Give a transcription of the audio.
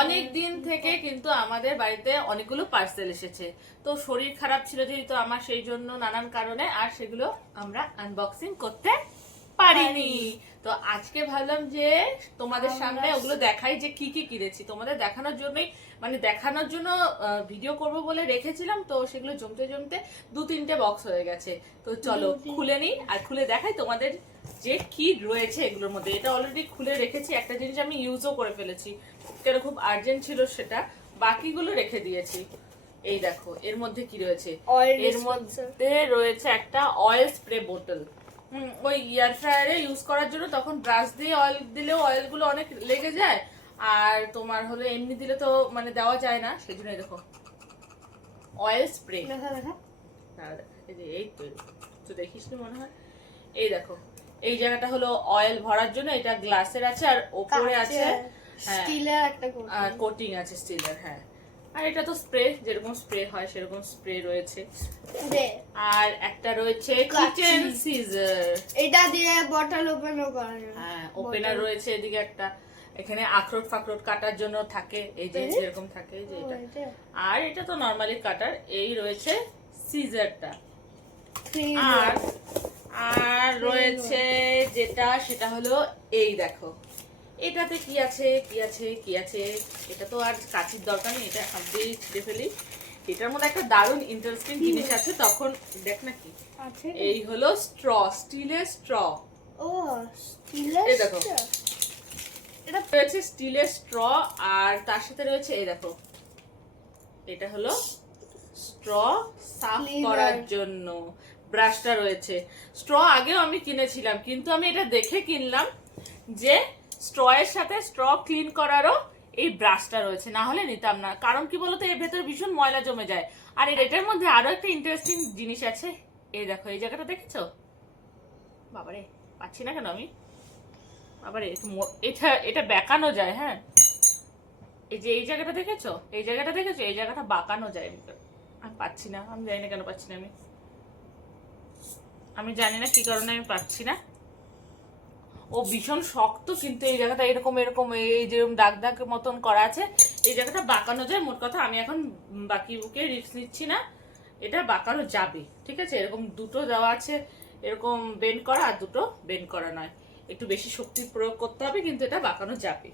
অনেক দিন থেকে কিন্তু আমাদের বাড়িতে অনেকগুলো পার্সেল এসেছে। তো শরীর খারাপ ছিল যেহেতু আমার, সেই জন্য নানান কারণে আর সেগুলো আমরা আনবক্সিং করতে পারিনি। তো আজকে ভাবলাম যে তোমাদের সামনে ওগুলো দেখাই যে কি কি কিনেছি, তোমাদের দেখানোর জন্যই, মানে দেখানোর জন্য ভিডিও করব বলে রেখেছিলাম। তো সেগুলো জমতে জমতে 2-3টে বক্স হয়ে গেছে। তো চলো খুলে নিই আর খুলে দেখাই তোমাদের যে কি রয়েছে এগুলোর মধ্যে। এটা অলরেডি খুলে রেখেছি, একটা জিনিস আমি ইউজও করে ফেলেছি, এটা খুব আর্জেন্ট ছিল সেটা, বাকিগুলো রেখে দিয়েছি। এই দেখো এর মধ্যে কি রয়েছে। এর মধ্যে রয়েছে একটা অয়েল স্প্রে বোতল। ওই এয়ার ফ্রায়ারে ইউজ করার জন্য, তখন ব্রাশ দিয়ে অয়েল দিলেও অয়েলগুলো অনেক লেগে যায়, আর তোমার হলো এমনি দিলে তো মানে দেওয়া যায় না, সেই জন্য দেখো অয়েল স্প্রে। এই তো দেখিস নি মনে হয়। এই দেখো এই জায়গাটা হলো অয়েল ভরার জন্য, এটা গ্লাসের আছে আর ওপরে আছে স্টিলের একটা কোটিং আছে স্টিলের। হ্যাঁ, আর এটা তো স্প্রে, যেরকম স্প্রে হয় সেরকম স্প্রে রয়েছে। আর একটা রয়েছে কিচেন সিজার, এটা দিয়ে বটল ওপেনও করা যায়। হ্যাঁ ওপেনার রয়েছে এদিকে একটা, এখানে আখরোট ফাখরোট কাটার জন্য থাকে, এই যে যেরকম থাকে যে এটা। আর এটা তো নরমালি কাটার। এই রয়েছে সিজারটা। আর আর রয়েছে যেটা, সেটা হলো এই দেখো এটাতে কি আছে কি আছে কি আছে। এটা তো আর কাচির দরকার নেই, এটা আপনি ছিঁড়ে ফেলি। এটার মধ্যে একটা দারুণ ইন্টারেস্টিং জিনিস আছে, তখন দেখ না কি আছে। এই হলো স্ট্র, স্টিলের স্ট্র। ও স্টিলের, এই দেখো এটা রয়েছে স্টিলের স্ট্র, আর তার সাথে রয়েছে এই দেখো এটা হলো স্ট্র সাফ করার জন্য ব্রাশটা রয়েছে। স্ট্র আগেও আমি কিনেছিলাম, কিন্তু আমি এটা দেখে কিনলাম যে স্ট্র এর সাথে স্ট্র ক্লিন করারও এই ব্রাশটা রয়েছে, না হলে নিতাম না। কারণ কি বলতো, এর ভেতরে ভীষণ ময়লা জমে যায়। আর এটার মধ্যে আরো একটা ইন্টারেস্টিং জিনিস আছে। এই দেখো এই জায়গাটা দেখেছো? বাবারে পাচ্ছি না কেন আমি, বাবারে এটা এটা বেঁকানো যায়। হ্যাঁ এই যে এই জায়গাটা দেখেছো, এই জায়গাটা দেখেছো, এই জায়গাটা বাঁকানো যায়। আমি পাচ্ছি না, আমি জানি না কেন পাচ্ছি না। আমি জানি না কি কারণে আমি পাচ্ছি না। ও ভীষণ শক্ত, কিন্তু এই জায়গাটা এরকম এরকম এই যেরকম দাগ দাগ মতন করা আছে, এই জায়গাটা বাঁকানো যায়। মোট কথা আমি এখন বাকি বুকে রিস্ক নিচ্ছি না, এটা বাঁকানো যাবে। ঠিক আছে, এরকম দুটো দেওয়া আছে, এরকম বেন্ড করা, আর দুটো বেন্ড করা নয়। একটু বেশি শক্তি প্রয়োগ করতে হবে, কিন্তু এটা বাঁকানো যাবে।